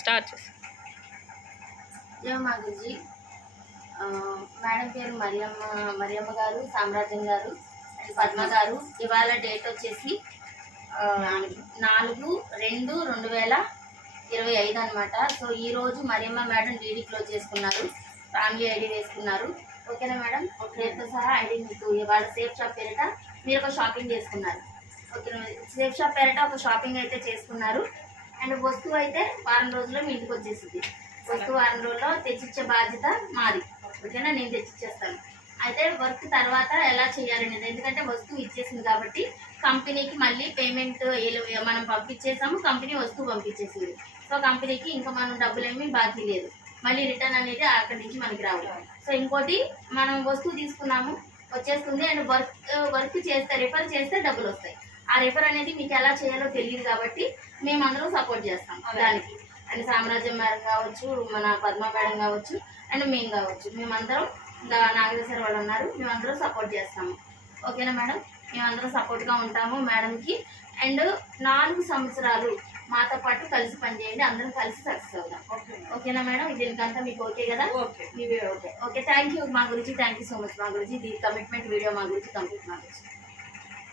Start చేసి జయ మా Guruji. Madam పేరు మరియమ్మ గారు, సామ్రాజ్యం గారు అండ్ పద్మ గారు. ఇవాళ డేట్ వచ్చేసి 4/2/2025 అనమాట. సో ఈరోజు మరియమ్మ మేడం డీడీ క్లోజ్ చేసుకున్నారు, ఫ్యామిలీ ఐడి వేసుకున్నారు. ఓకేనా మేడం? డేట్తో సహా ఐడి మీకు ఇవాళ సేఫ్ షాప్ పేరిట మీరు ఒక షాపింగ్ చేసుకున్నారు. ఓకేనా? సేఫ్ షాప్ పేరిట ఒక షాపింగ్ అయితే చేసుకున్నారు. అండ్ వస్తువు అయితే వారం రోజుల్లో మీ ఇంటికి వచ్చేసింది. వస్తువు వారం రోజుల్లో తెచ్చిచ్చే బాధ్యత మాది. ఓకేనా? నేను తెచ్చిచ్చేస్తాను. అయితే వర్క్ తర్వాత ఎలా చేయాలనేది, ఎందుకంటే వస్తువు ఇచ్చేసింది కాబట్టి కంపెనీకి మళ్ళీ పేమెంట్ మనం పంపించేసాము, కంపెనీ వస్తువు పంపించేసింది. సో కంపెనీకి ఇంకా మనం డబ్బులేమీ బాకీ లేదు, మళ్ళీ రిటర్న్ అనేది అక్కడి నుంచి మనకి రావాలి. సో ఇంకోటి, మనం వస్తువు తీసుకున్నాము వచ్చేస్తుంది, అండ్ వర్క్ చేస్తే రిఫర్ చేస్తే డబ్బులు వస్తాయి. ఆ రిఫర్ అనేది మీకు ఎలా చేయాలో తెలియదు కాబట్టి మేమందరం సపోర్ట్ చేస్తాం దానికి. అండ్ సామ్రాజ్యం మేడం కావచ్చు, మన పద్మ మేడం కావచ్చు, అండ్ మేము కావచ్చు, మేమందరం నాగేశ్వర వాళ్ళు ఉన్నారు, మేమందరం సపోర్ట్ చేస్తాము. ఓకేనా మేడం? మేమందరం సపోర్ట్గా ఉంటాము మేడంకి. అండ్ 4 సంవత్సరాలు మాతో పాటు కలిసి పనిచేయండి, అందరం కలిసి సక్సెస్ అవుతాం. ఓకేనా మేడం? దీనికంతా మీకు ఓకే కదా? ఓకే. థ్యాంక్ యూ మా గురించి, థ్యాంక్ యూ సో మచ్ మా గురించి. దీని కమిట్మెంట్ వీడియో మా గురించి కంప్లీట్ మా గురించి.